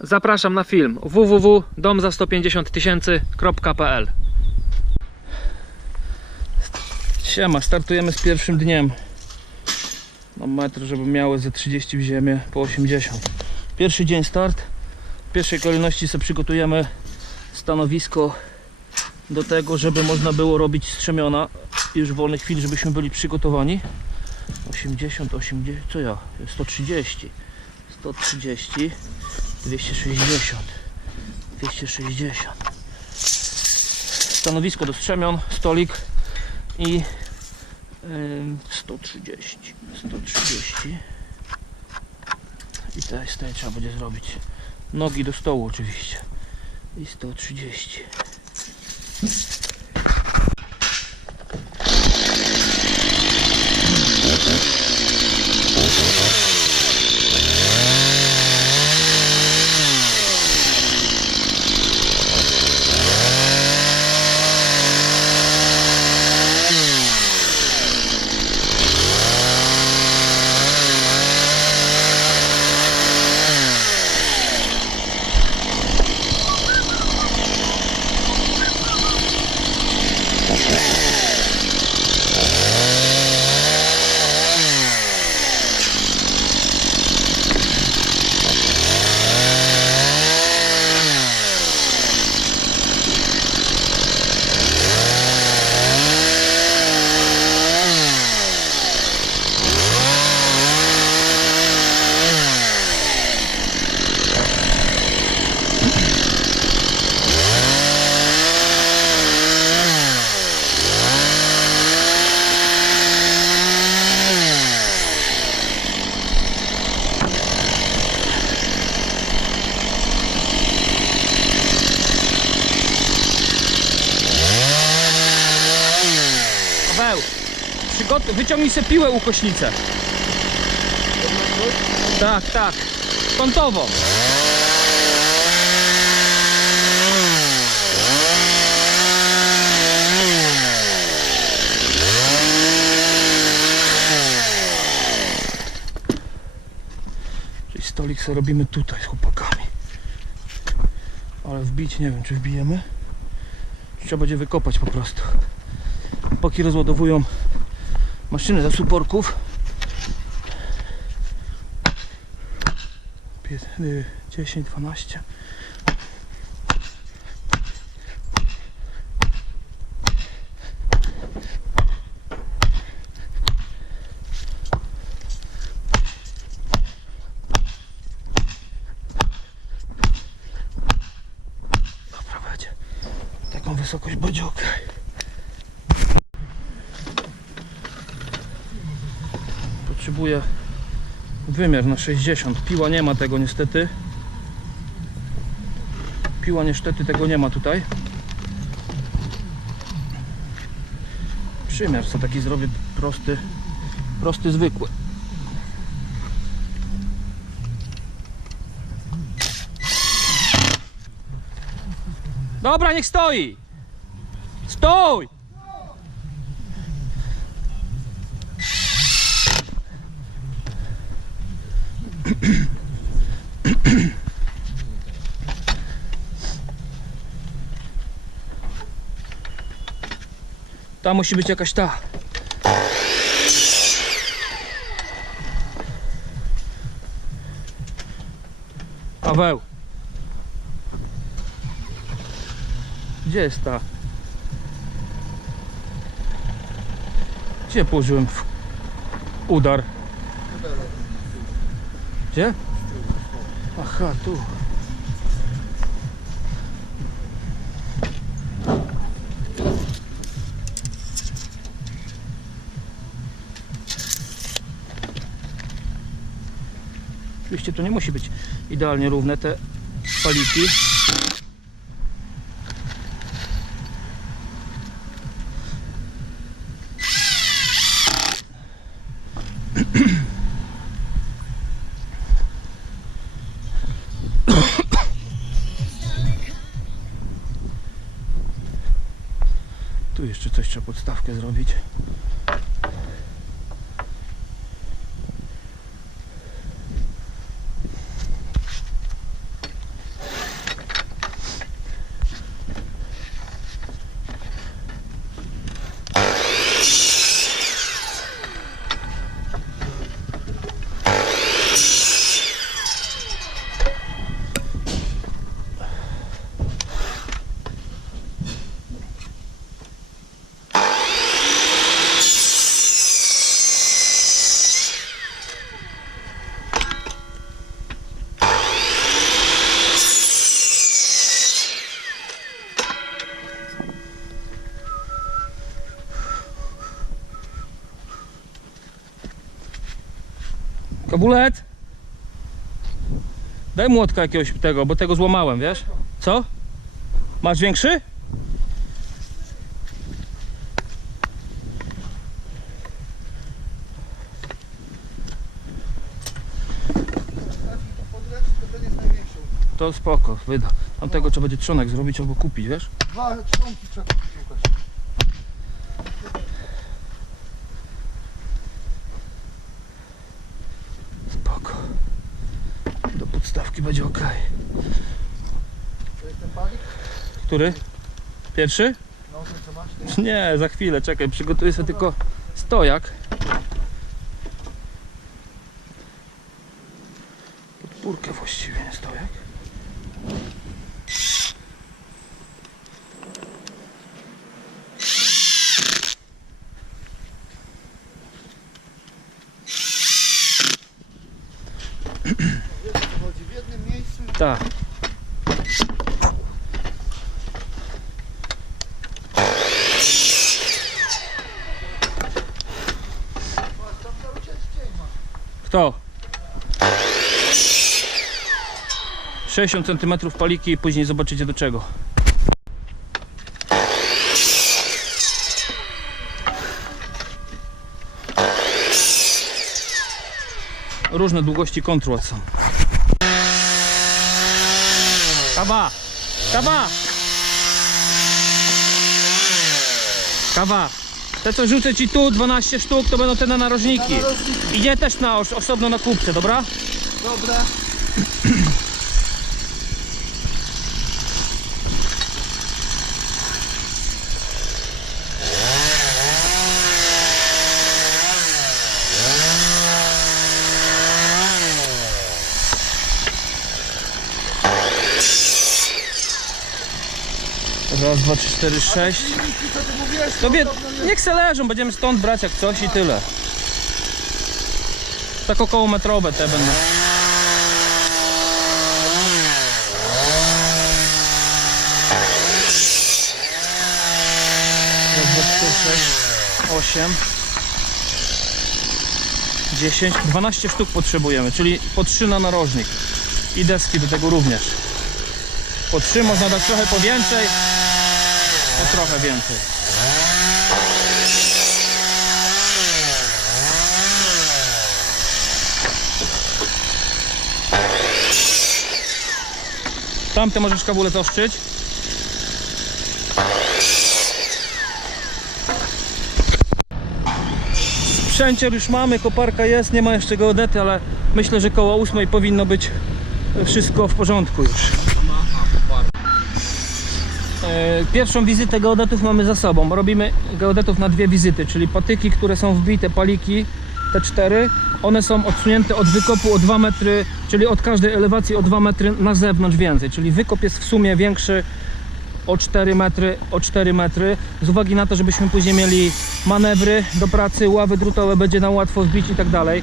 Zapraszam na film www.domza150000.pl. Siema, startujemy z pierwszym dniem. No metr, żeby miały ze 30 w ziemię, po 80. Pierwszy dzień start. W pierwszej kolejności sobie przygotujemy stanowisko do tego, żeby można było robić strzemiona już w wolnej chwili, żebyśmy byli przygotowani. 80, co ja? 130, 260, 260. Stanowisko do strzemion, stolik i 130. I teraz trzeba będzie zrobić nogi do stołu oczywiście. I 130. Wyciągnij sobie piłę u kośnicę. Tak, tak. Kątowo. Czyli stolik sobie robimy tutaj z chłopakami. Ale wbić nie wiem, czy wbijemy. Trzeba będzie wykopać po prostu. Chłopaki rozładowują maszyny do suporków. 10, 12. Dobra, będzie. Taką wysokość będzie ok. Potrzebuję wymiar na 60. Piła nie ma tego niestety. Piła niestety tego nie ma tutaj. Przymiar co taki zrobię prosty, zwykły. Dobra, niech stoi. Stój! Ta musi być jakaś ta. Paweł. Gdzie jest ta? Gdzie położyłem udar? Gdzie? Aha, tu. Oczywiście to nie musi być idealnie równe te paliki. Tu jeszcze coś trzeba podstawkę zrobić. Kabulec? Daj młotka jakiegoś tego, bo tego złamałem, wiesz? Co? Masz większy? To spoko, wyda. Tam tego trzeba będzie trzonek zrobić albo kupić, wiesz? 2 trzonki trzeba kupić, Łukasz. Spoko. Do podstawki będzie ok. To jest ten palik? Który? Pierwszy? No, ten co masz? Nie, za chwilę, czekaj, przygotuję sobie tylko stojak. Podpórkę właściwie, nie stojak. Wiesz o co chodzi? W jednym miejscu i Tak. tam cały czas cień ma. Kto? 60 cm paliki i później zobaczycie do czego. Różne długości kontród są. Kawa! Kawa! Kawa! Te co rzucę ci tu, 12 sztuk, to będą te na narożniki. Idzie też na osobno na kubce, dobra? Dobra. Raz, dwa, trzy, cztery, sześć. Co ty mówiłeś? To niech se leżą, będziemy stąd brać jak coś i tyle. Tak około metrowe te będą. Raz, dwa, trzy, sześć, 8, 10, 12 sztuk potrzebujemy, czyli po 3 na narożnik. I deski do tego również. Po 3 można dać trochę po więcej, o trochę więcej. Tamte możesz kabulec oszczyć. Sprzęcier już mamy, koparka jest, nie ma jeszcze geodety, ale myślę, że koło 8 powinno być wszystko w porządku już. Pierwszą wizytę geodetów mamy za sobą. Robimy geodetów na 2 wizyty, czyli patyki, które są wbite, paliki, te 4, one są odsunięte od wykopu o 2 metry, czyli od każdej elewacji o 2 metry na zewnątrz więcej, czyli wykop jest w sumie większy o 4 metry, z uwagi na to, żebyśmy później mieli manewry do pracy, ławy drutowe będzie nam łatwo wbić i tak dalej.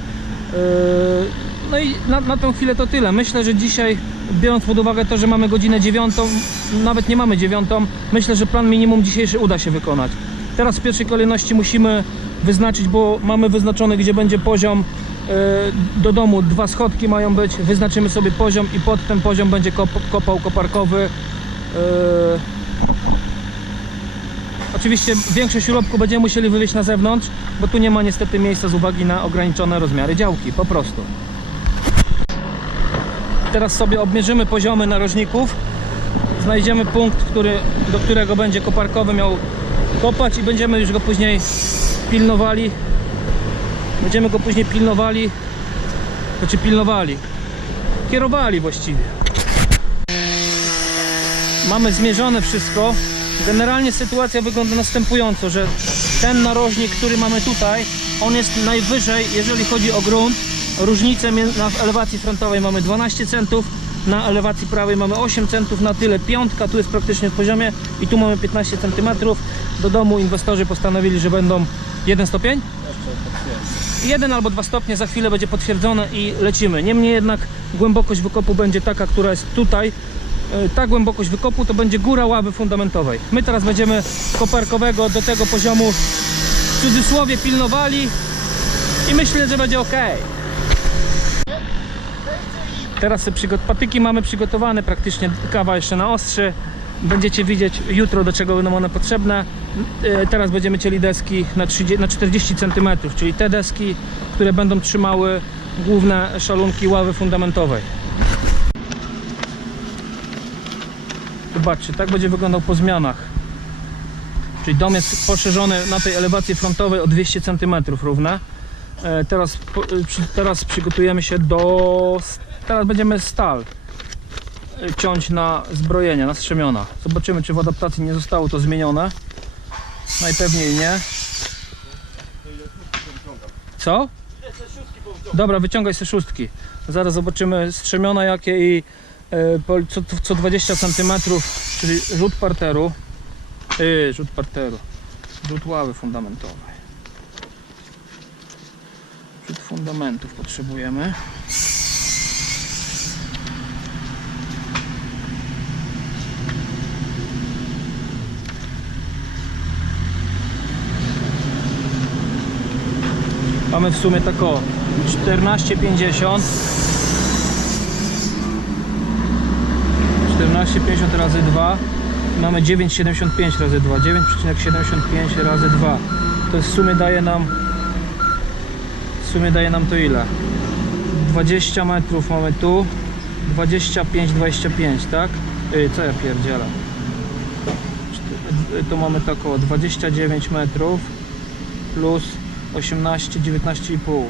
No i na tą chwilę to tyle. Myślę, że dzisiaj, biorąc pod uwagę to, że mamy godzinę 9, nawet nie mamy 9, myślę, że plan minimum dzisiejszy uda się wykonać. Teraz w pierwszej kolejności musimy wyznaczyć, bo mamy wyznaczony, gdzie będzie poziom do domu, 2 schodki mają być, wyznaczymy sobie poziom i pod ten poziom będzie kopał koparkowy. Oczywiście większość urobku będziemy musieli wywieźć na zewnątrz, bo tu nie ma niestety miejsca z uwagi na ograniczone rozmiary działki, po prostu. Teraz sobie obmierzymy poziomy narożników, znajdziemy punkt, do którego będzie koparkowy miał kopać i będziemy już go później pilnowali. Będziemy go później pilnowali, znaczy pilnowali, kierowali właściwie. Mamy zmierzone wszystko. Generalnie sytuacja wygląda następująco, że ten narożnik, który mamy tutaj, on jest najwyżej, jeżeli chodzi o grunt. Różnicę na elewacji frontowej mamy 12 centów, na elewacji prawej mamy 8 centów, na tyle piątka, tu jest praktycznie w poziomie i tu mamy 15 centymetrów. Do domu inwestorzy postanowili, że będą 1 stopień? 1 albo 2 stopnie, za chwilę będzie potwierdzone i lecimy. Niemniej jednak głębokość wykopu będzie taka, która jest tutaj. Ta głębokość wykopu to będzie góra ławy fundamentowej. My teraz będziemy koparkowego do tego poziomu w cudzysłowie pilnowali i myślę, że będzie ok. Teraz sobie patyki mamy przygotowane, praktycznie kawa jeszcze na ostrzy. Będziecie widzieć jutro, do czego będą one potrzebne. Teraz będziemy cieli deski na 40 cm, czyli te deski, które będą trzymały główne szalunki ławy fundamentowej. Zobaczcie, tak będzie wyglądał po zmianach. Czyli dom jest poszerzony na tej elewacji frontowej o 200 cm równe. Teraz przygotujemy się do... Teraz będziemy stal ciąć na zbrojenia, na strzemiona. Zobaczymy, czy w adaptacji nie zostało to zmienione. Najpewniej nie. Co? Dobra, wyciągaj se szóstki. Zaraz zobaczymy strzemiona jakie i co 20 cm, czyli rzut parteru. Rzut ławy fundamentowej. Rzut fundamentów potrzebujemy. Mamy w sumie tak o 14,50 razy 2. Mamy 9,75 razy 2. 9,75 razy 2. To w sumie daje nam to ile? 20 metrów mamy tu. 25, tak? Co ja pierdzielę? Tu mamy tak o 29 metrów plus 18, 19,5.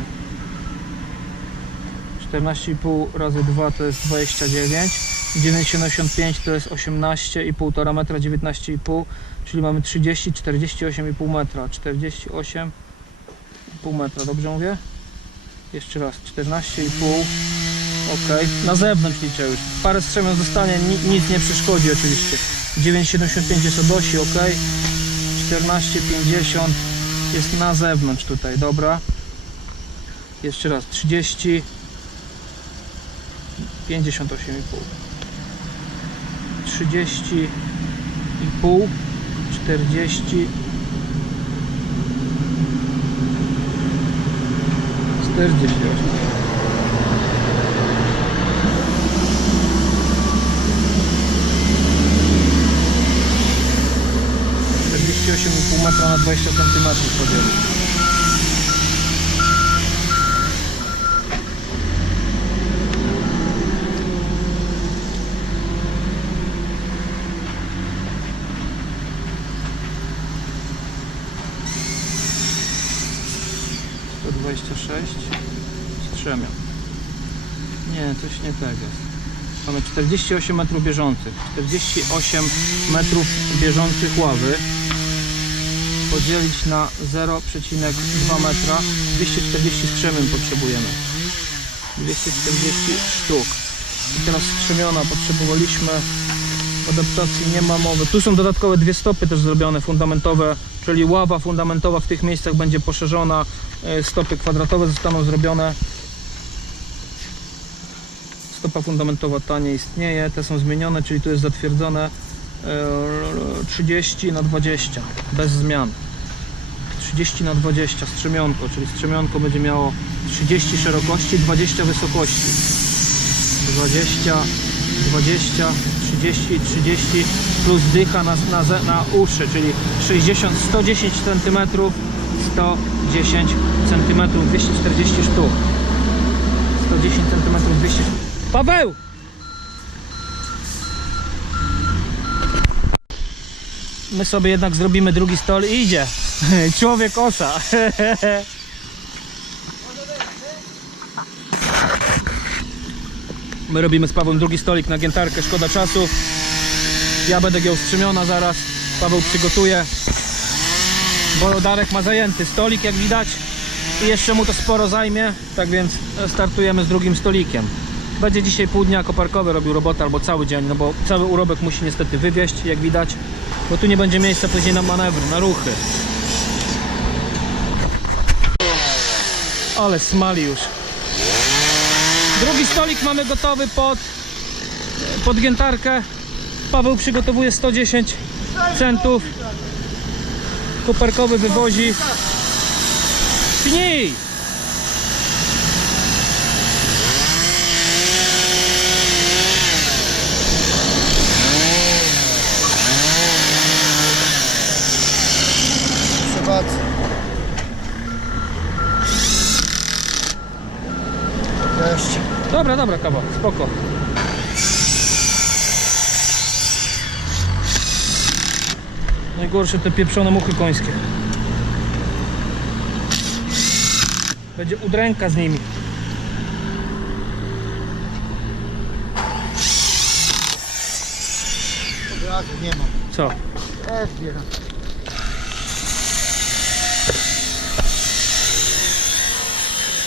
14,5 razy 2 to jest 29. 9,75 to jest 18,5 metra, 19,5, czyli mamy 30, 48,5 metra. 48,5 metra, dobrze mówię? Jeszcze raz, 14,5. Ok, na zewnątrz liczę już. Parę strzemion zostanie, nic nie przeszkodzi oczywiście. 9,75 jest od osi, ok. 14,50 jest na zewnątrz tutaj, dobra. Jeszcze raz, 30, 58,5. 30,5, 40, 48. Pół metra na 20 cm podzielić. Strzemion. Nie, coś nie tak jest. Mamy 48 metrów bieżących. 48 metrów bieżących ławy podzielić na 0,2 metra. 240 strzemion potrzebujemy. 240 sztuk. I teraz strzemiona potrzebowaliśmy. W adaptacji nie ma mowy. Tu są dodatkowe dwie stopy też zrobione, fundamentowe, czyli ława fundamentowa w tych miejscach będzie poszerzona. Stopy kwadratowe zostaną zrobione. Stopa fundamentowa ta nie istnieje, te są zmienione, czyli tu jest zatwierdzone 30 na 20 bez zmian. 30 na 20 strzemionko, czyli strzemionko będzie miało 30 szerokości, 20 wysokości. 20, 30 plus dycha na uszy, czyli 60, 110 cm, 110 cm, 240 sztuk. 110 cm, 200. Paweł! My sobie jednak zrobimy drugi stol i idzie. Człowiek osa. My robimy z Pawłem drugi stolik na giętarkę, szkoda czasu. Ja będę giął strzemiona zaraz. Paweł przygotuje. Bo Darek ma zajęty stolik, jak widać. I jeszcze mu to sporo zajmie. Tak więc startujemy z drugim stolikiem. Będzie dzisiaj pół dnia koparkowy robił robotę, albo cały dzień, no bo cały urobek musi niestety wywieźć, jak widać. Bo tu nie będzie miejsca później na manewry, na ruchy. Ale smali już. Drugi stolik mamy gotowy pod giętarkę. Paweł przygotowuje 110 centów. Koparkowy wywozi. Pnij! dobra kawa, spoko. Najgorsze te pieprzone muchy końskie. Będzie udręka z nimi. Od razu nie mam. Co? Zbieram.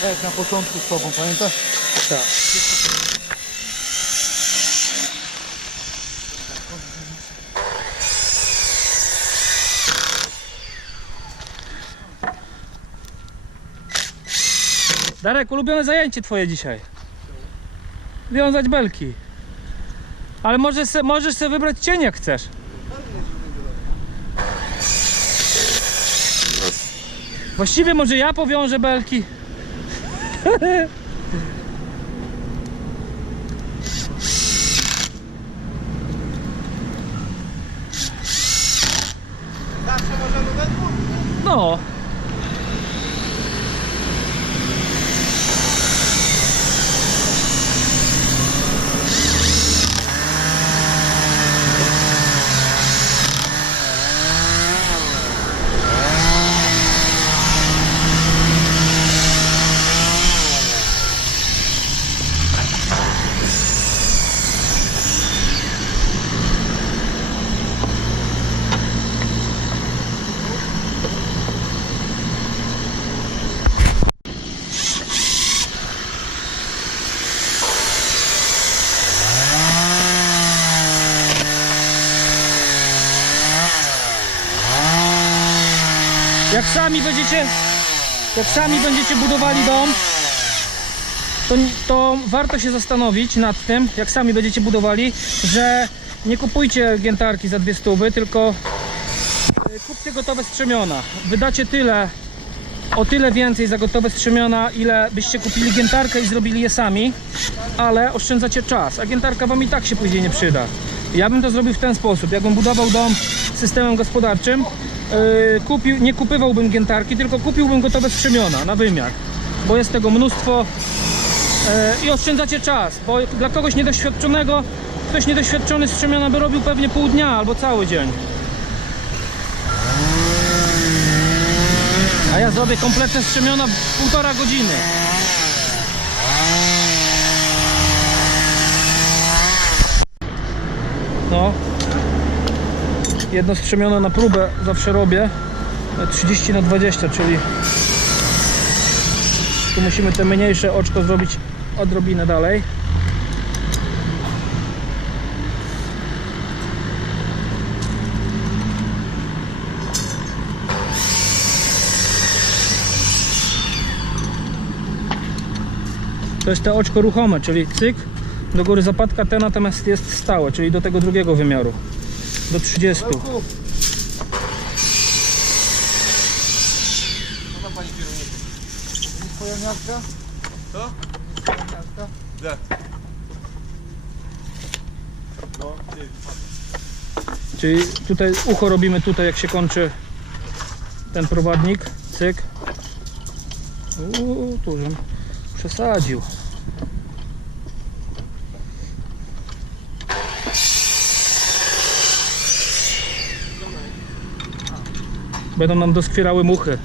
Jak na początku z tobą, pamiętasz? Tak. Darek, ulubione zajęcie twoje dzisiaj. Wiązać belki. Ale możesz sobie wybrać cień jak chcesz. Właściwie może ja powiążę belki. Zawsze możemy we dwóch. No. Jak sami będziecie budowali dom, to warto się zastanowić nad tym, jak sami będziecie budowali, że nie kupujcie giętarki za 200, tylko kupcie gotowe strzemiona. Wydacie o tyle więcej za gotowe strzemiona, ile byście kupili giętarkę i zrobili je sami, ale oszczędzacie czas, a giętarka wam i tak się później nie przyda. Ja bym to zrobił w ten sposób, jakbym budował dom systemem gospodarczym, nie kupywałbym giętarki, tylko kupiłbym gotowe strzemiona na wymiar, bo jest tego mnóstwo i oszczędzacie czas, bo dla kogoś niedoświadczonego, ktoś niedoświadczony strzemiona by robił pewnie pół dnia albo cały dzień, a ja zrobię kompletne strzemiona w 1,5 godziny. No, jedno strzemione na próbę zawsze robię 30×20, czyli tu musimy te mniejsze oczko zrobić odrobinę dalej. To jest to oczko ruchome, czyli cyk, do góry zapadka, te natomiast jest stałe, czyli do tego drugiego wymiaru, do 30. No panie kierowniku. Nie twoja miarka? Co? Nie twoja miarka? Да. No, ty. Czyli tutaj ucho robimy tutaj, jak się kończy ten prowadnik, cyk. Tu żem przesadził. Będą nam doskwierały muchy.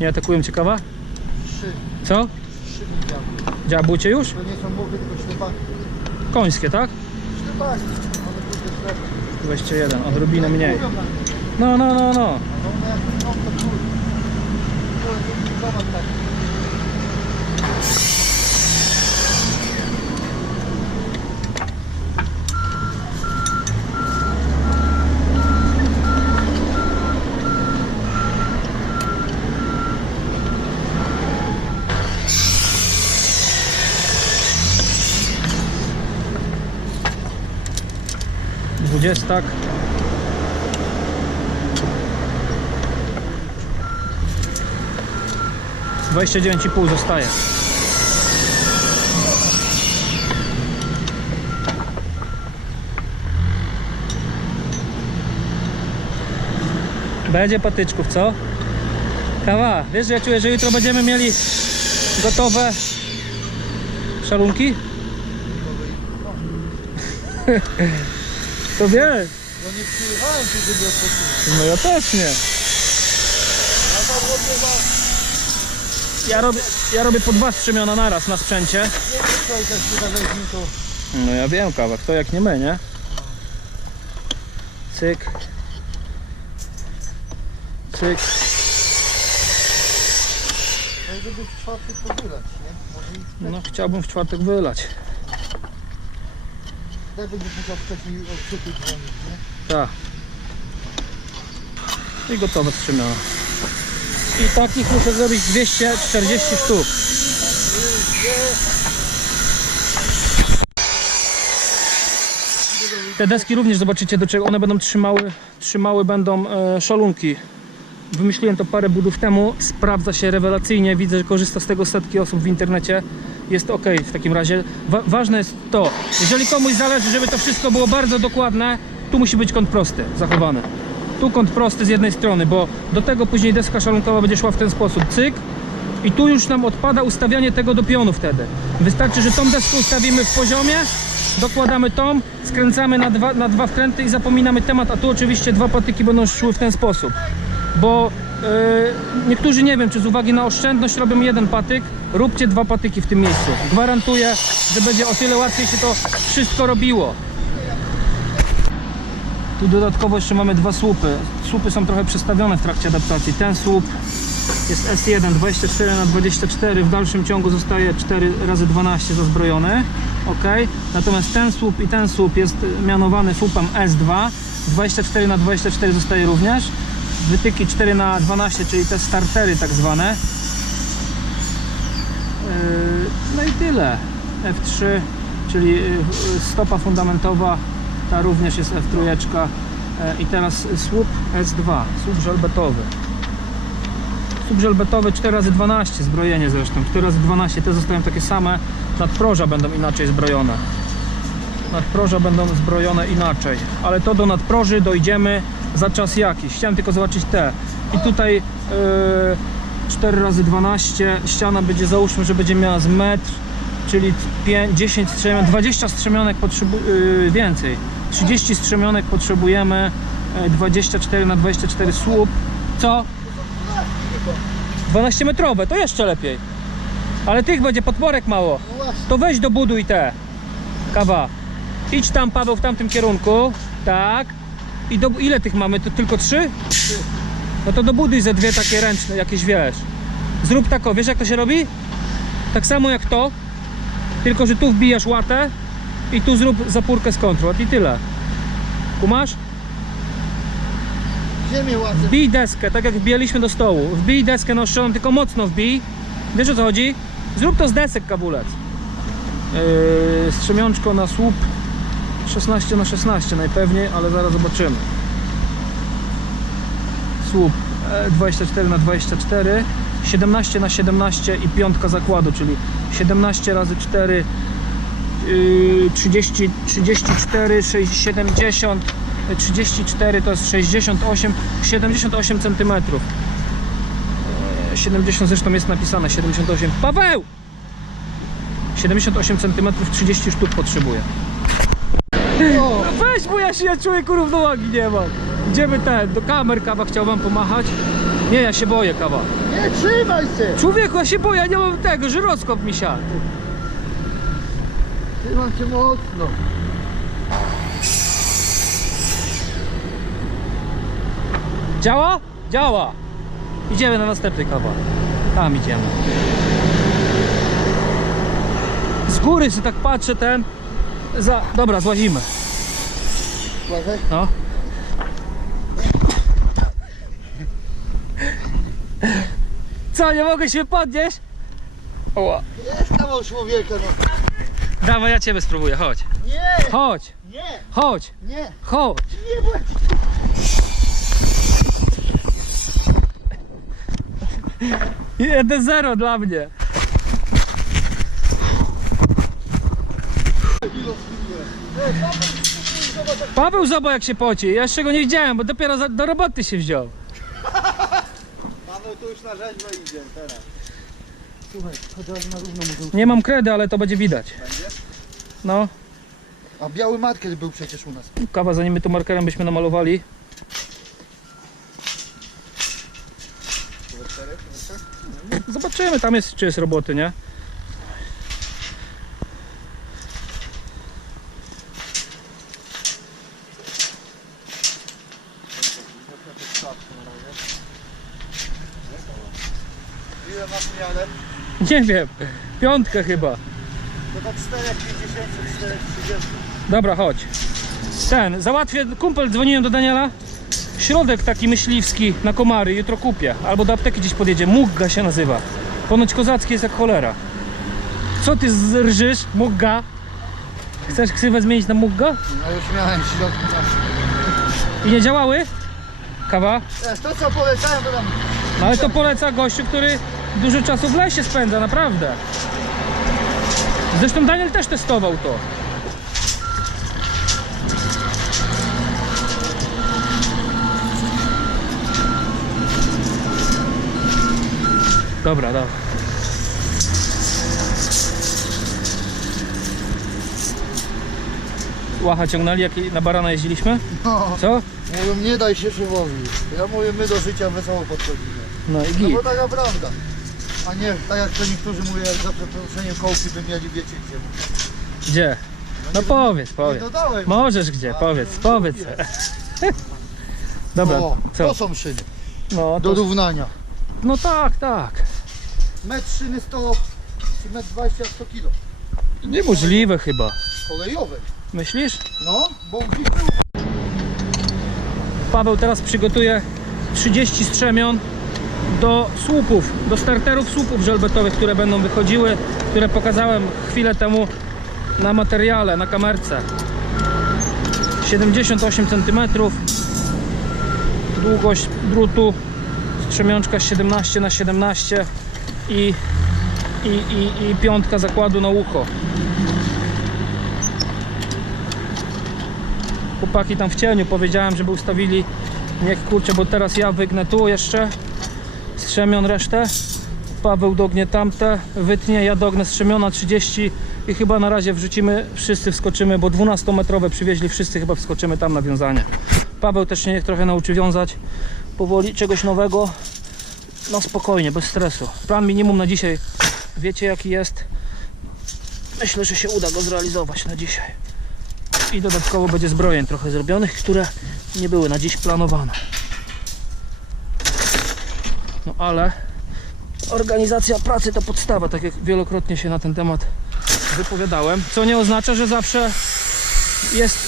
Nie atakują cię, kawa? 3. Co? 3 miliardy. Dziabły cię już? To nie są muchy, tylko ślepaki. Końskie, tak? Ślepaki. One kurde ślepaki. 21, odrobinę mniej. Mówią na nie. No. A one jak no to kurde. To jest zobacz tak. Dwudziestak. - 29,5 zostaje. Będzie patyczków, co? Kawa, wiesz, że ja czuję, że jutro będziemy mieli gotowe szalunki? To wiesz. Ja nie przyjechałem tu, żeby odpocząć. No ja też nie. Ja tam robię Ja robię po 2 strzemiona naraz na sprzęcie. nie tutaj, jak się weźmie to... No ja wiem, Kawa, kto jak nie my, nie? Cyk. Cyk. No i żeby w czwartek pobierać, nie? Może i No chciałbym w czwartek wylać. tak będziesz musiał wcześniej odsypy dzwonić, nie? Tak. I gotowe strzemiona. I takich muszę zrobić 240 sztuk. Te deski również zobaczycie, do czego one będą trzymały będą szalunki. Wymyśliłem to parę budów temu, sprawdza się rewelacyjnie, widzę, że korzysta z tego setki osób w internecie. Jest ok w takim razie. Ważne jest to, jeżeli komuś zależy, żeby to wszystko było bardzo dokładne, tu musi być kąt prosty zachowany. Tu kąt prosty z jednej strony, bo do tego później deska szalunkowa będzie szła w ten sposób, cyk. I tu już nam odpada ustawianie tego do pionu wtedy. Wystarczy, że tą deskę ustawimy w poziomie, dokładamy tą, skręcamy na dwa wkręty i zapominamy temat, a tu oczywiście 2 patyki będą szły w ten sposób. Bo niektórzy, nie wiem, czy z uwagi na oszczędność robią 1 patyk, róbcie 2 patyki w tym miejscu. Gwarantuję, że będzie o tyle łatwiej się to wszystko robiło. Tu dodatkowo jeszcze mamy 2 słupy. Słupy są trochę przestawione w trakcie adaptacji. Ten słup jest S1 24×24, w dalszym ciągu zostaje 4×12 zazbrojony. Ok. Natomiast ten słup i ten słup jest mianowany słupem S2, 24×24 zostaje również. Wytyki 4×12, czyli te startery tak zwane. No i tyle. F3, czyli stopa fundamentowa, ta również jest F3. I teraz słup S2, słup żelbetowy. Słup żelbetowy 4×12, zbrojenie zresztą, 4×12, te zostają takie same, nadproża będą inaczej zbrojone. Nadproża będą zbrojone inaczej, ale to do nadproży dojdziemy za czas jakiś. Chciałem tylko zobaczyć te. I tutaj 4×12, ściana będzie, załóżmy, że będzie miała z metr, czyli 10 strzemionek, 20 strzemionek więcej. 30 strzemionek potrzebujemy, 24×24 słup. Co? 12 metrowe, to jeszcze lepiej. Ale tych będzie podporek mało. To weź dobuduj te. Kawa. Idź tam, Paweł, w tamtym kierunku. Tak. I ile tych mamy? To tylko 3? No to dobuduj ze 2 takie ręczne, jakieś, wiesz. Zrób tako, wiesz jak to się robi? Tak samo jak to. Tylko, że tu wbijasz łatę i tu zrób zapórkę z kontru. I tyle. Kumasz? Ziemię ładzę. Wbij deskę, tak jak wbijaliśmy do stołu. Wbij deskę naostrzoną, tylko mocno wbij. Wiesz o co chodzi? Zrób to z desek, kabulec. Strzemiączko na słup 16×16 najpewniej, ale zaraz zobaczymy. Słup 24×24, 17×17 i piątka zakładu, czyli 17 razy 4, 30, 34, 70, 34 to jest 68, 78 cm. 70 zresztą jest napisane, 78. Paweł! 78 cm, 30 sztuk potrzebuję. No weź, bo ja się człowieku równowagi nie mam. Idziemy do kamer, Kawa chciał wam pomachać. Nie, ja się boję, Kawa. Nie trzymaj się! Człowieku, ja się boję, ja nie mam tego, żyroskop mi siadł. Trzymam cię mocno. Działa? Działa. Idziemy na następny, Kawa. Tam idziemy. Z góry sobie tak patrzę Dobra, złazimy. Uważaj. No. Co, nie mogę się podnieść? Oła. Jest kawał człowieka, no. Dawaj, ja ciebie spróbuję, chodź. Nie! Chodź, Nie! chodź, Nie! chodź. Nie bądź! 1-0 dla mnie. Paweł zobacz jak się poci. Ja jeszcze go nie widziałem, bo dopiero do roboty się wziął. Paweł tu już na rzeźbę idzie teraz. Słuchaj, chociaż na równo może... Nie mam kredy, ale to będzie widać. No. A biały marker był przecież u nas. Kawa, zanim my tu markerem byśmy namalowali. Zobaczymy, tam jest, czy jest roboty, nie? Ile masz miarę? Nie wiem, 5 chyba. To do 4,50, 4,30. Dobra, chodź. Załatwię, kumpel, dzwoniłem do Daniela. Środek taki myśliwski na komary, jutro kupię. Albo do apteki gdzieś podjedzie, Mugga się nazywa. Ponoć kozacki jest jak cholera. Co ty rżysz, Mugga? Chcesz ksywę zmienić na Mugga? No już miałem środki na I nie działały? Kawa? To co polecałem, to tam... No ale to poleca gościu, który dużo czasu w lesie spędza, naprawdę. Zresztą Daniel też testował to. Dobra, dobra. Łacha ciągnęli, jak na barana jeździliśmy? No, Co? mówią, nie daj się szybowi. Ja mówię, my do życia wesoło podchodzimy. No i No git. bo taka prawda. A nie tak jak to niektórzy mówią, jak za przeproszeniem kołki by mieli, wiecie gdzie. Gdzie? No powiedz, Nie powiedz. dodałem. Możesz gdzie, powiedz. Dobra, O, co? to są szyny. No, Do to, równania. no tak, tak. Metr szyny 100, czy metr 20, 100 kilo. Niemożliwe chyba. Kolejowej. Myślisz? No, bo Paweł teraz przygotuje 30 strzemion do słupów, do starterów słupów żelbetowych, które będą wychodziły, które pokazałem chwilę temu na materiale, na kamerce. 78 cm, długość drutu, strzemiączka 17 na 17 i piątka zakładu na ucho. Chłopaki tam w cieniu, powiedziałem, żeby ustawili, niech kurczę, bo teraz ja wygnę tu jeszcze strzemion resztę, Paweł dognie tamte, wytnie, ja dognę strzemiona 30 i chyba na razie wrzucimy, wszyscy wskoczymy, bo 12-metrowe przywieźli, wszyscy chyba wskoczymy tam na wiązanie. Paweł też się niech trochę nauczy wiązać powoli, czegoś nowego, no spokojnie, bez stresu. Plan minimum na dzisiaj, wiecie jaki jest, myślę, że się uda go zrealizować na dzisiaj. I dodatkowo będzie zbrojeń trochę zrobionych, które nie były na dziś planowane. No ale organizacja pracy to podstawa, tak jak wielokrotnie się na ten temat wypowiadałem, co nie oznacza, że zawsze jest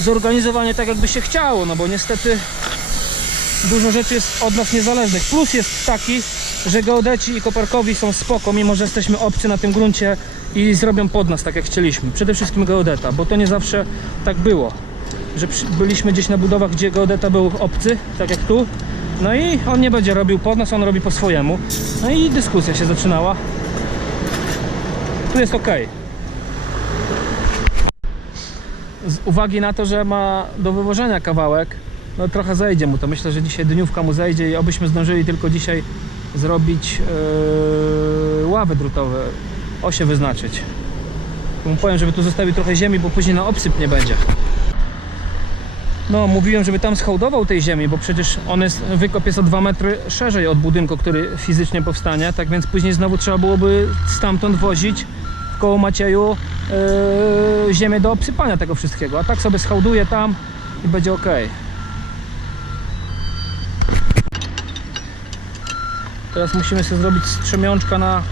zorganizowanie tak, jakby się chciało, no bo niestety dużo rzeczy jest od nas niezależnych. Plus jest taki, że geodeci i koparkowi są spoko, mimo że jesteśmy obcy na tym gruncie i zrobią pod nas tak jak chcieliśmy. Przede wszystkim geodeta, bo to nie zawsze tak było, że byliśmy gdzieś na budowach, gdzie geodeta był obcy, tak jak tu, no i on nie będzie robił pod nas, on robi po swojemu. No i dyskusja się zaczynała. Tu jest ok. Z uwagi na to, że ma do wywożenia kawałek, no trochę zejdzie mu to. Myślę, że dzisiaj dniówka mu zejdzie i obyśmy zdążyli tylko dzisiaj zrobić ławy drutowe, osie wyznaczyć. Mu powiem, żeby tu zostawił trochę ziemi, bo później na obsyp nie będzie. No, mówiłem, żeby tam schołdował tej ziemi, bo przecież wykop jest o 2 metry szerzej od budynku, który fizycznie powstanie, tak więc później znowu trzeba byłoby stamtąd wozić w koło Macieju ziemię do obsypania tego wszystkiego, a tak sobie schołduje tam i będzie ok. Teraz musimy sobie zrobić strzemiączka na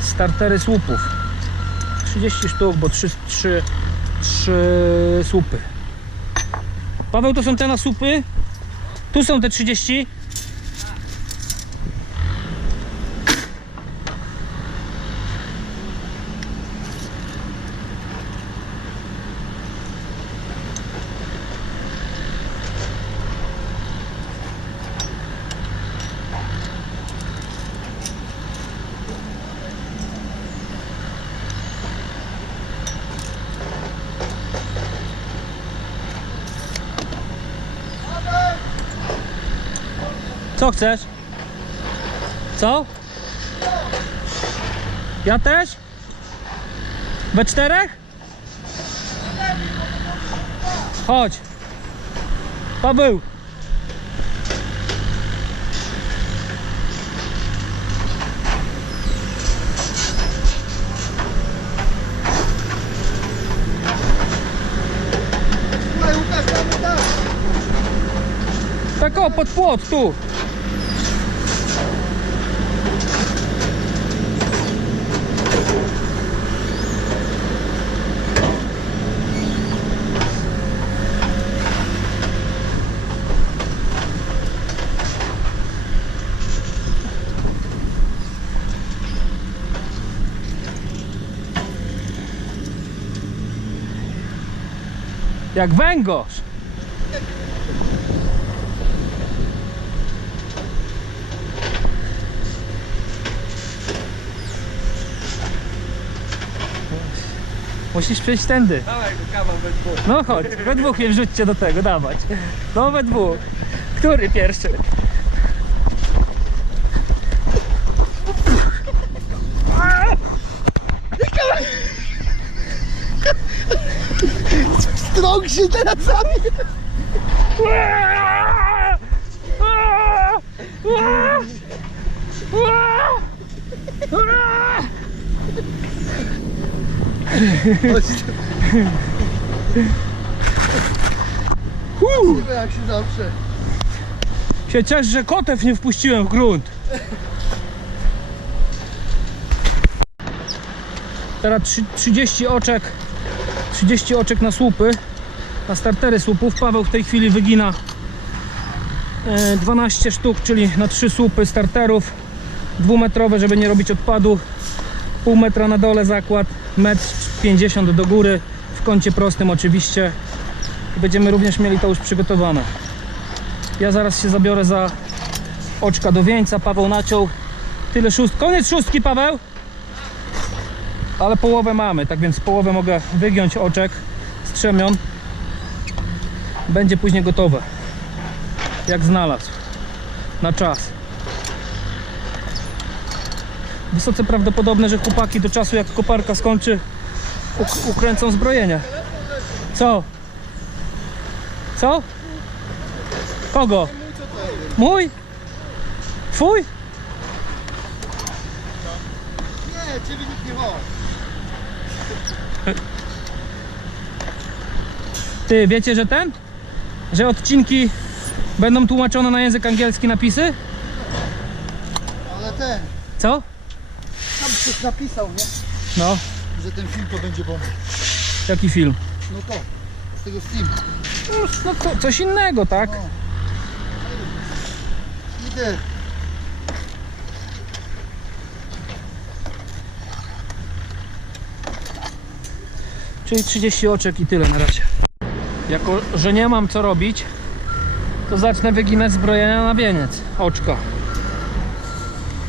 startery słupów. 30 sztuk, bo 3 słupy. Paweł, to są te na słupy? Tu są te 30? Co chcesz? Co? Ja też? We czterech? Chodź. Paweł. Słuchaj, Łukasz, damy tak. Tak o, pod płot, tu. Jak węgorz. Musisz przejść tędy. Dawaj, kawał we dwóch. No chodź, we dwóch je wrzućcie do tego, dawać. No we dwóch. Który pierwszy? Strąg się teraz zabije. Jak się zawsze. Się ciesz, że kotew nie wpuściłem w grunt. Teraz 30 oczek na słupy, na startery słupów. Paweł w tej chwili wygina 12 sztuk, czyli na 3 słupy starterów, 2-metrowe, żeby nie robić odpadu, pół metra na dole zakład, 1,50 m do góry, w kącie prostym oczywiście. I będziemy również mieli to już przygotowane. Ja zaraz się zabiorę za oczka do wieńca. Paweł naciął tyle szóst. Koniec szóstki, Paweł! Ale połowę mamy, tak więc połowę mogę wygiąć oczek, strzemion. Będzie później gotowe. Jak znalazł. Na czas. Wysoce prawdopodobne, że chłopaki do czasu, jak koparka skończy, ukręcą zbrojenie. Co? Co? Kogo? Mój? Twój? Nie, ciebie nikt nie woła. Ty, wiecie, że ten? Że odcinki będą tłumaczone na język angielski napisy? Ale ten, Co? tam ktoś napisał, nie? No, Że ten film to będzie bomba. jaki film? No to, z tego Steam. No to coś innego, tak? No. Idę. Czyli 30 oczek i tyle na razie. Jako, że nie mam co robić, to zacznę wyginać zbrojenia na wieniec. Oczka.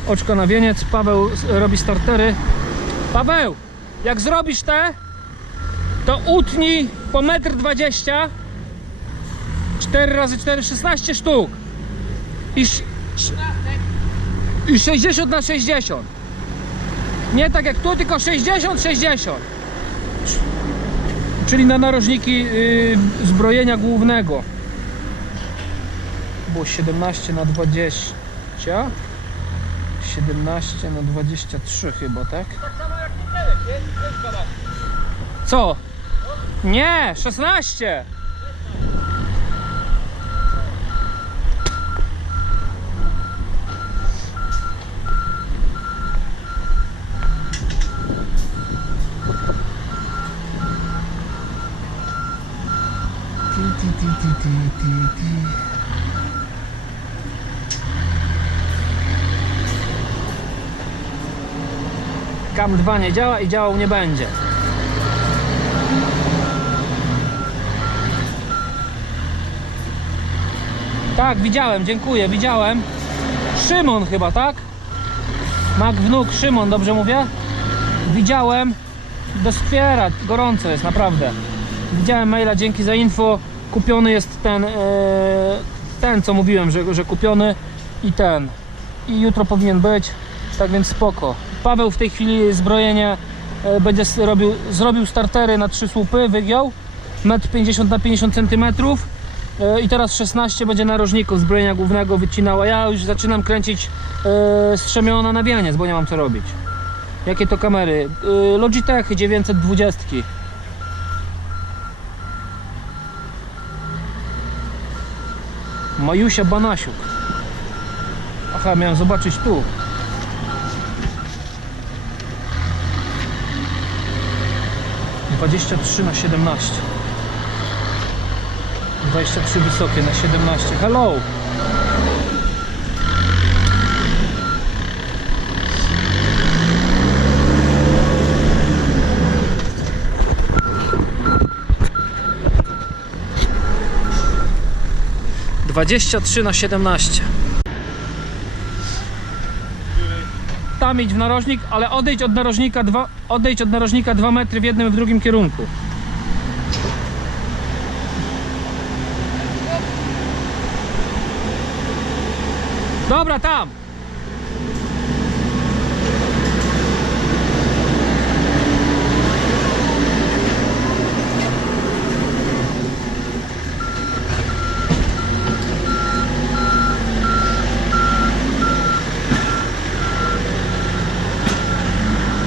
Oczka na wieniec. Paweł robi startery. Paweł, jak zrobisz te, to utnij po 1,20 m. 4 razy 4, 16 sztuk. I 60 na 60. Nie tak jak tu, tylko 60, 60. Czyli na narożniki zbrojenia głównego. Było 17 na 20. 17 na 23 chyba, tak? Tak samo jak butelek, nie? Co? Nie, 16. Cam 2 nie działa i działał nie będzie. Tak, widziałem, dziękuję, widziałem. Szymon chyba, tak? Mak wnuk Szymon, dobrze mówię? Widziałem. Doskwiera, gorąco jest, naprawdę. Widziałem maila, dzięki za info. Kupiony jest ten co mówiłem, że kupiony i ten. I jutro powinien być, tak więc spoko. Paweł w tej chwili zbrojenie będzie zrobił startery na 3 słupy, wygiął. 1,50 na 50 cm. I teraz 16 będzie narożników zbrojenia głównego wycinała. Ja już zaczynam kręcić strzemiona na wianiec, bo nie mam co robić. Jakie to kamery? Logitech 920. Majusia Banasiuk. Aha, miałem zobaczyć tu. (23 na 17). 23 wysokie na 17. Hello! (23 na 17). Tam idź w narożnik, ale odejdź od narożnika 2 metry w jednym i w drugim kierunku. Dobra, tam!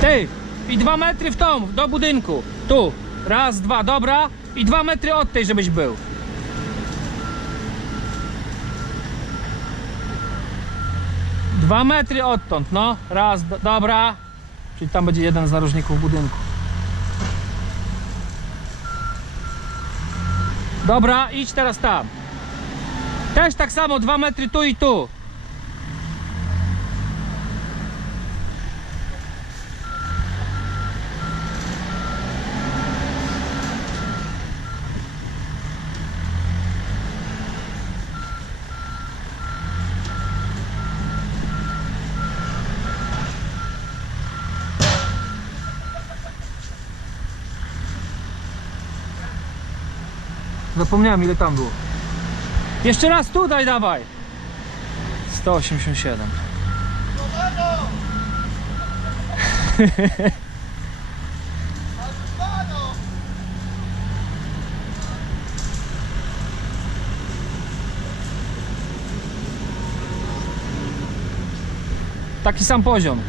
Ty! I 2 metry w tą, do budynku. Tu. Raz, dwa, dobra. I 2 metry od tej, żebyś był. Dwa metry odtąd, no. Raz, dobra. Czyli tam będzie jeden z narożników budynku. Dobra, idź teraz tam. Też tak samo, 2 metry tu i tu. Zapomniałem, ile tam było. Jeszcze raz tutaj dawaj. 187. Taki sam poziom.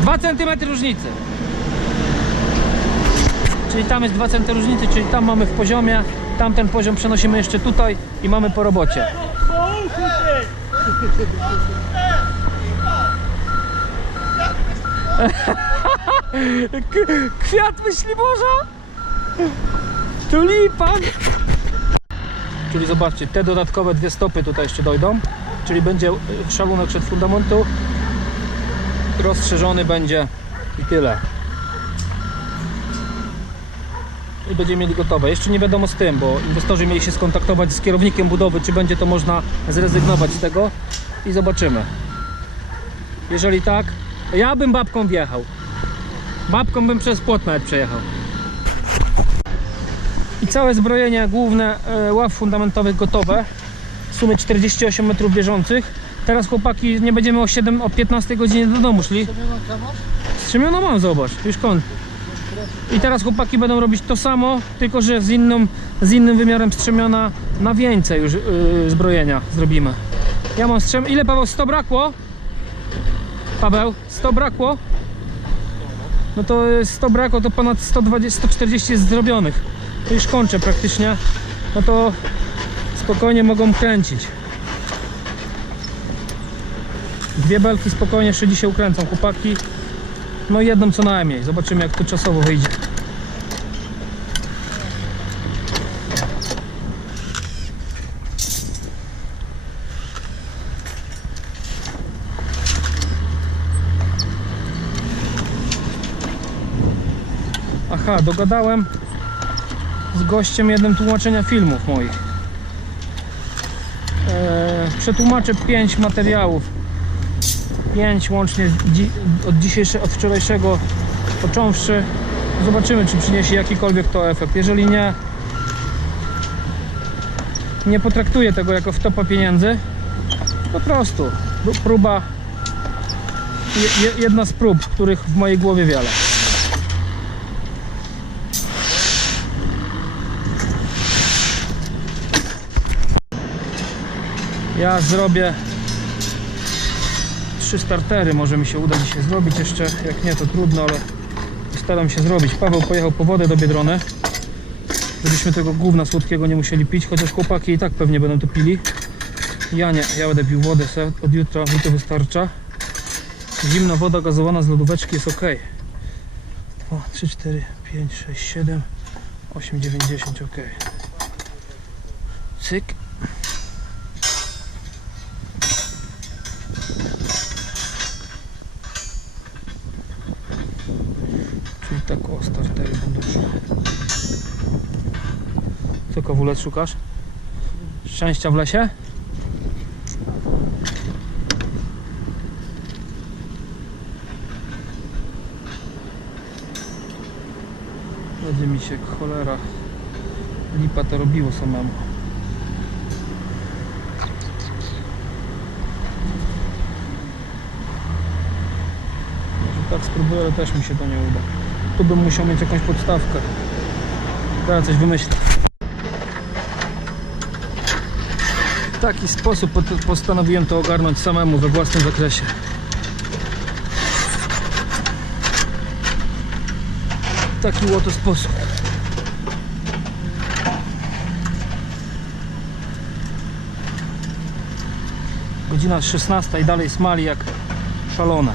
2 cm różnicy. Czyli tam jest 2 cm różnicy, czyli tam mamy w poziomie, tamten poziom przenosimy jeszcze tutaj i mamy po robocie. Kwiat myśliborza? Tulipan! Czyli zobaczcie, te dodatkowe 2 stopy tutaj jeszcze dojdą, czyli będzie szalunek przed fundamentu, rozszerzony będzie i tyle. I będziemy mieli gotowe. Jeszcze nie wiadomo z tym, bo inwestorzy mieli się skontaktować z kierownikiem budowy, czy będzie to można zrezygnować z tego i zobaczymy. Jeżeli tak, ja bym babką wjechał. Babką bym przez płot nawet przejechał. I całe zbrojenie główne ław fundamentowych gotowe. W sumie 48 metrów bieżących. Teraz chłopaki nie będziemy o 15 godzinie do domu szli. Strzemiona mam, zobacz, już kąt. I teraz chłopaki będą robić to samo, tylko że z innym wymiarem strzemiona na wieńce już zbrojenia zrobimy. Ja mam strzem... Ile, Paweł? 100 brakło? Paweł, 100 brakło? No to 100 brakło, to ponad 120, 140 jest zrobionych. To już kończę praktycznie. No to spokojnie mogą kręcić. 2 belki spokojnie jeszcze dzisiaj ukręcą chłopaki. No i jedną co najmniej. Zobaczymy, jak to czasowo wyjdzie. Aha, dogadałem z gościem jednym tłumaczenia filmów moich. Przetłumaczę 5 materiałów. 5 łącznie od wczorajszego począwszy. Zobaczymy, czy przyniesie jakikolwiek to efekt. Jeżeli nie potraktuję tego jako wtopa pieniędzy, po prostu próba, jedna z prób, których w mojej głowie wiele. Ja zrobię 3 startery, może mi się uda dzisiaj zrobić jeszcze, jak nie to trudno, ale staram się zrobić. Paweł pojechał po wodę do Biedrony, żebyśmy tego gówna słodkiego nie musieli pić, chociaż chłopaki i tak pewnie będą to pili. Ja nie, ja będę pił wodę od jutra, mi to wystarcza. Zimna woda gazowana z lodóweczki jest ok. 2, 3, 4, 5, 6, 7, 8, 9, 10, ok. Cyk. Czyli tak o startery będą szły. Co, Kowulec, szukasz? Szczęścia w lesie? Będzie mi się jak cholera lipa to robiło samemu. Może tak spróbuję, ale też mi się to nie uda. Tu bym musiał mieć jakąś podstawkę. Teraz coś wymyślę. W taki sposób postanowiłem to ogarnąć samemu we własnym zakresie. Taki oto sposób. Godzina 16 i dalej smali jak szalone.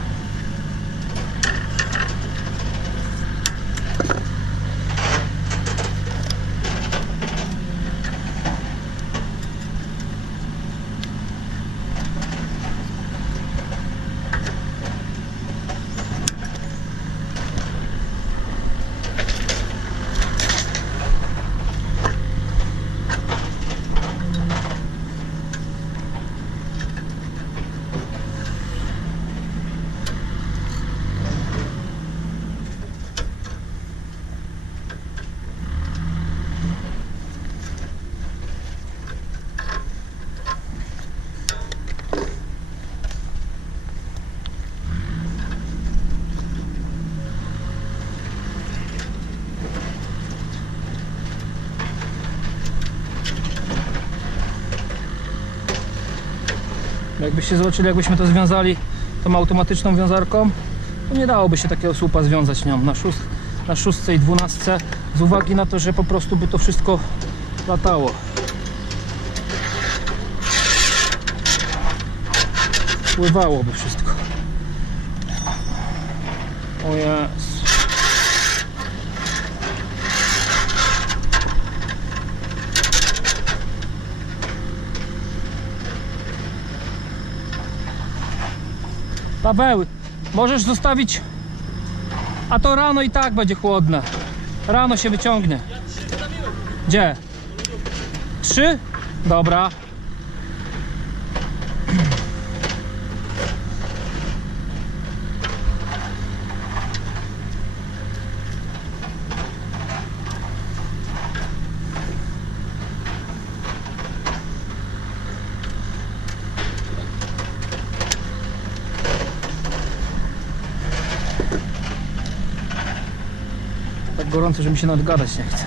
Jakbyście zobaczyli, jakbyśmy to związali tą automatyczną wiązarką, to nie dałoby się takiego słupa związać nią na 6 i 12 z uwagi na to, że po prostu by to wszystko latało. Pływałoby wszystko. O Jezu. Paweł, możesz zostawić, a to rano i tak będzie chłodne. Rano się wyciągnie. Gdzie? 3? Dobra. Tak gorąco, że mi się nawet gadać nie chce.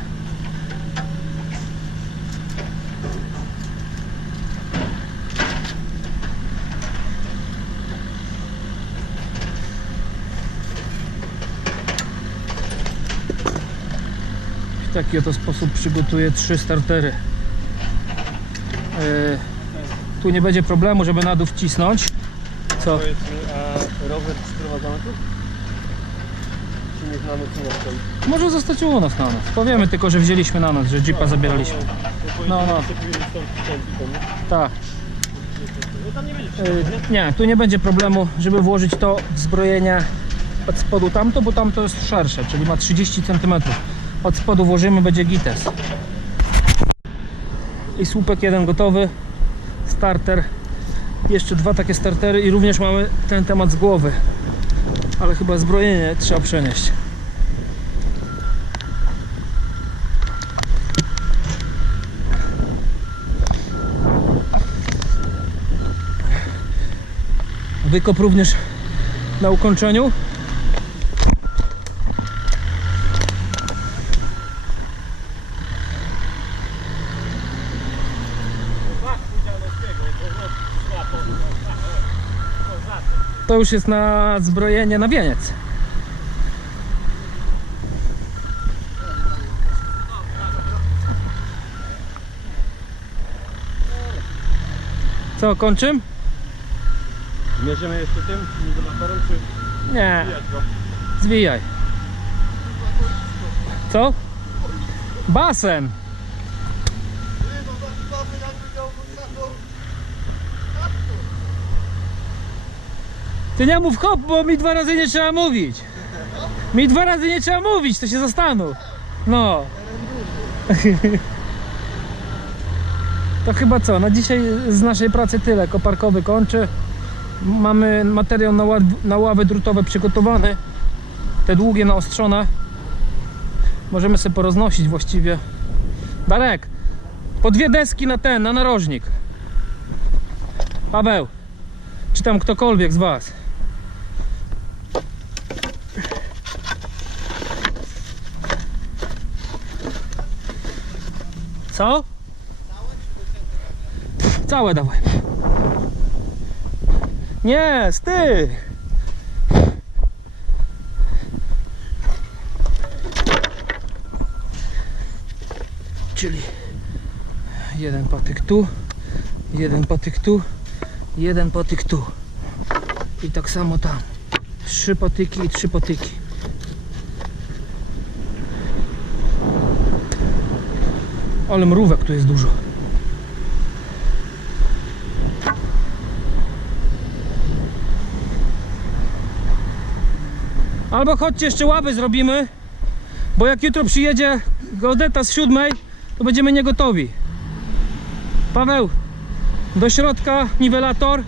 W taki oto sposób przygotuję 3 startery. Tu nie będzie problemu, żeby na dół wcisnąć. Co? Powiedz mi, a rower sprowadzamy tu? Czy nie znamy co na stoi? Może zostać u nas na noc. Powiemy tylko, że wzięliśmy na noc, że jeepa zabieraliśmy. No. Tak. No tam nie będzie przyczepy, Nie, tu nie będzie problemu, żeby włożyć to zbrojenie od spodu tamto, bo tamto jest szersze, czyli ma 30 cm. Od spodu włożymy, będzie gites. I słupek jeden gotowy. Starter. Jeszcze 2 takie startery i również mamy ten temat z głowy. Ale chyba zbrojenie trzeba przenieść. Wykop również na ukończeniu. Tak, pójdziemy z niego, to już jest na zbrojenie na wieniec. Co, kończym? Mierzymy jeszcze tym izolatorem, czy Nie, wijać go? zwijaj. Co? Basen. No taki basen jakby miał taką... Ty nie mów hop, bo mi 2 razy nie trzeba mówić. Mi 2 razy nie trzeba mówić, to się zastanów. No. To chyba co, na dzisiaj z naszej pracy tyle. Koparkowy kończy. Mamy materiał na ławy drutowe przygotowany. Te długie naostrzone. Możemy sobie poroznosić właściwie. Darek, po 2 deski na narożnik. Paweł, czy tam ktokolwiek z was. Co? Całe dawaj. Nie, z tych. Czyli jeden patyk tu, jeden patyk tu, jeden patyk tu. I tak samo tam. 3 patyki i 3 patyki. Ale mrówek tu jest dużo. Albo chodźcie, jeszcze ławy zrobimy, bo jak jutro przyjedzie geodeta z 7, to będziemy nie gotowi. Paweł, do środka niwelator.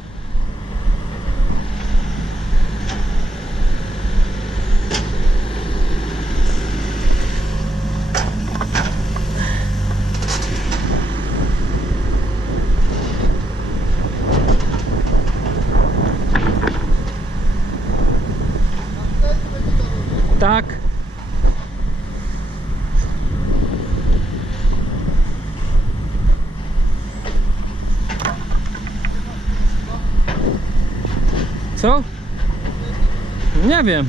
Tak. Co? Nie wiem.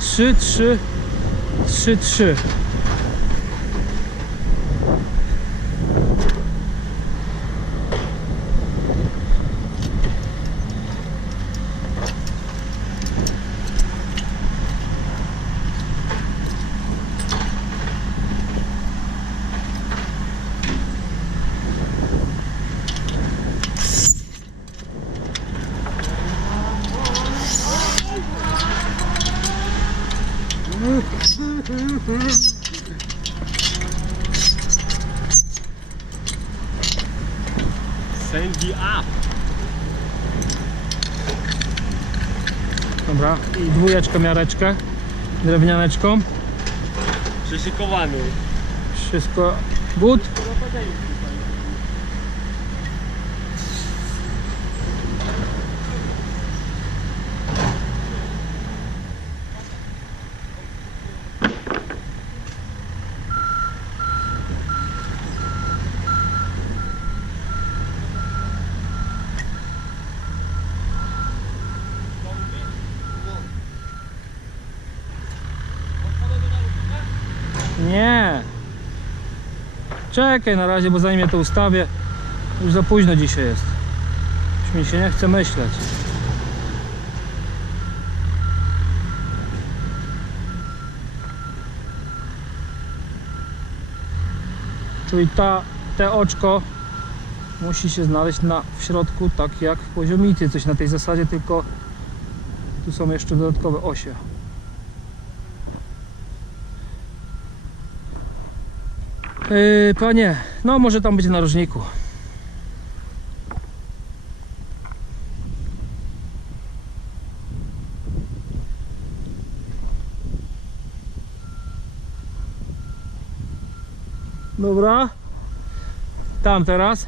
3, 3, 3, 3. Send the up. Dobra, i 2 miareczkę drewnianeczką. Przyszykowany. Wszystko good. Nie. Czekaj na razie, bo zanim ja to ustawię, już za późno dzisiaj jest. Już mi się nie chce myśleć. Czyli te oczko musi się znaleźć w środku, tak jak w poziomicy, coś na tej zasadzie, tylko tu są jeszcze dodatkowe osie. Panie, no może tam być na narożniku. Dobra. Tam teraz.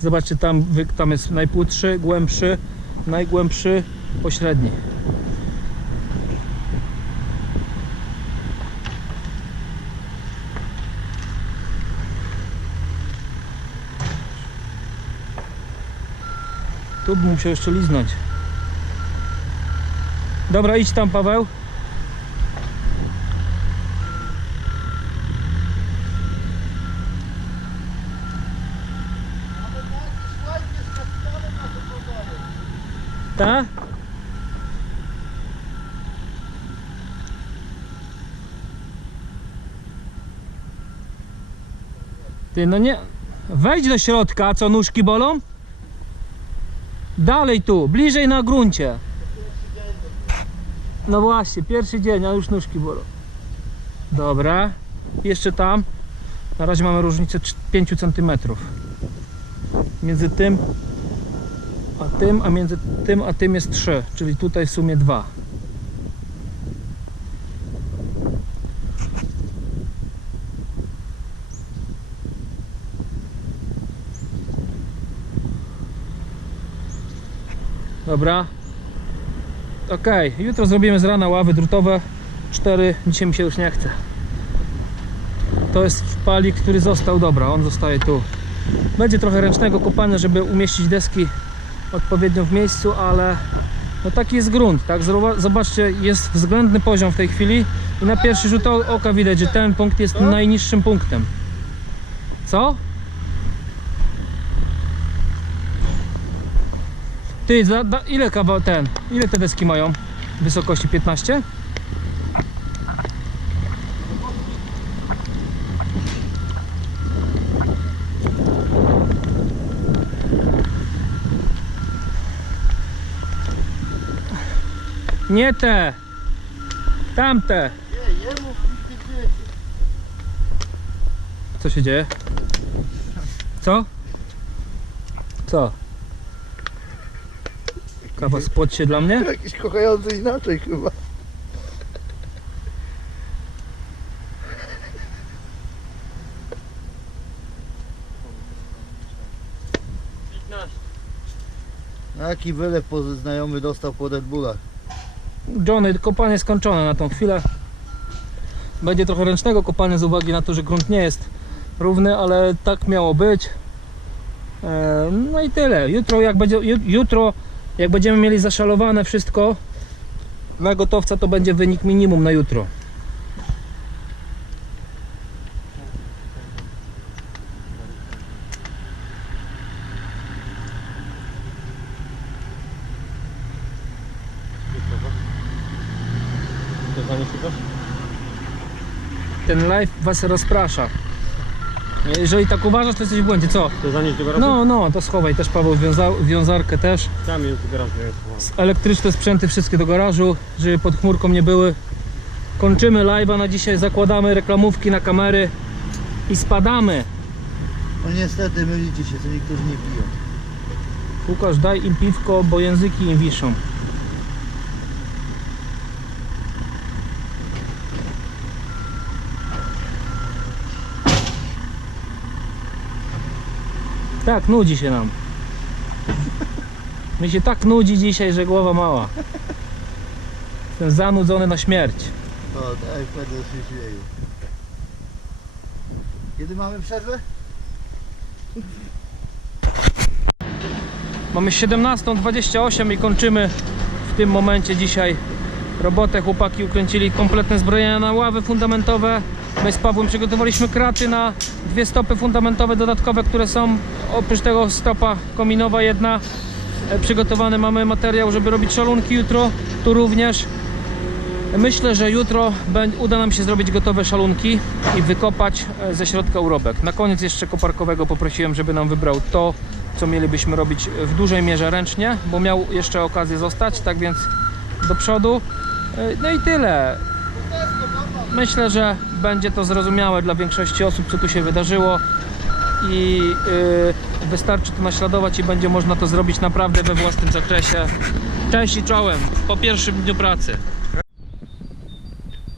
Zobaczcie, tam jest najpłytszy, głębszy, najgłębszy, pośredni. Tu bym musiał jeszcze liznąć. Dobra, idź tam, Paweł. Tak? Ty, no nie... Wejdź do środka, co nóżki bolą? Dalej tu, bliżej na gruncie. No właśnie, pierwszy dzień, a już nóżki bolą. Dobra. Jeszcze tam. Na razie mamy różnicę 5 cm. Między tym a tym, a między tym a tym jest 3, czyli tutaj w sumie 2. Dobra. Ok, jutro zrobimy z rana ławy drutowe 4, dzisiaj mi się już nie chce. To jest palik, który został, dobra, on zostaje tu. Będzie trochę ręcznego kopania, żeby umieścić deski odpowiednio w miejscu, ale no taki jest grunt, tak? Zobaczcie, jest względny poziom w tej chwili i na pierwszy rzut oka widać, że ten punkt jest najniższym punktem. Co? Ty, ile ile te deski mają? Wysokości 15? Nie te! Tamte! Nie, jemu nic nie wiecie. Co się dzieje? Co? Co? Kawa, spłodź się dla mnie? Jakiś kochający inaczej chyba. Jaki wylew znajomy dostał po Red Bullach? Johnny, kopanie skończone na tą chwilę. Będzie trochę ręcznego kopania z uwagi na to, że grunt nie jest równy, ale tak miało być. No i tyle. Jutro jak będziemy mieli zaszalowane wszystko na gotowca, to będzie wynik minimum na jutro. Ten live was rozprasza. Jeżeli tak uważasz, to jesteś w błędzie. Co? To zanieść do garażu? No, to schowaj też, Paweł, wiązarkę też. Tam jest do garażu, ja schowam. Elektryczne sprzęty wszystkie do garażu, żeby pod chmurką nie były. Kończymy live'a na dzisiaj, zakładamy reklamówki na kamery i spadamy. No niestety mylicie się, co niektórzy nie piją. Łukasz, daj im piwko, bo języki im wiszą. Tak, nudzi się nam. Mi się tak nudzi dzisiaj, że głowa mała. Jestem zanudzony na śmierć. O, tak, będę się śmieju. Kiedy mamy przerwę? Mamy 17:28 i kończymy w tym momencie dzisiaj robotę. Chłopaki ukręcili kompletne zbrojenia na ławy fundamentowe. My z Pawłem przygotowaliśmy kraty na 2 stopy fundamentowe dodatkowe, które są oprócz tego stopa kominowa jedna. Przygotowany mamy materiał, żeby robić szalunki jutro, tu również. Myślę, że jutro uda nam się zrobić gotowe szalunki i wykopać ze środka urobek. Na koniec jeszcze koparkowego poprosiłem, żeby nam wybrał to, co mielibyśmy robić w dużej mierze ręcznie, bo miał jeszcze okazję zostać, tak więc do przodu. No i tyle. Myślę, że będzie to zrozumiałe dla większości osób, co tu się wydarzyło i wystarczy to naśladować i będzie można to zrobić naprawdę we własnym zakresie. Cześć i czołem po pierwszym dniu pracy.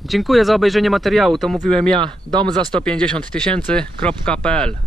Dziękuję za obejrzenie materiału, to mówiłem ja, dom za 150 000.pl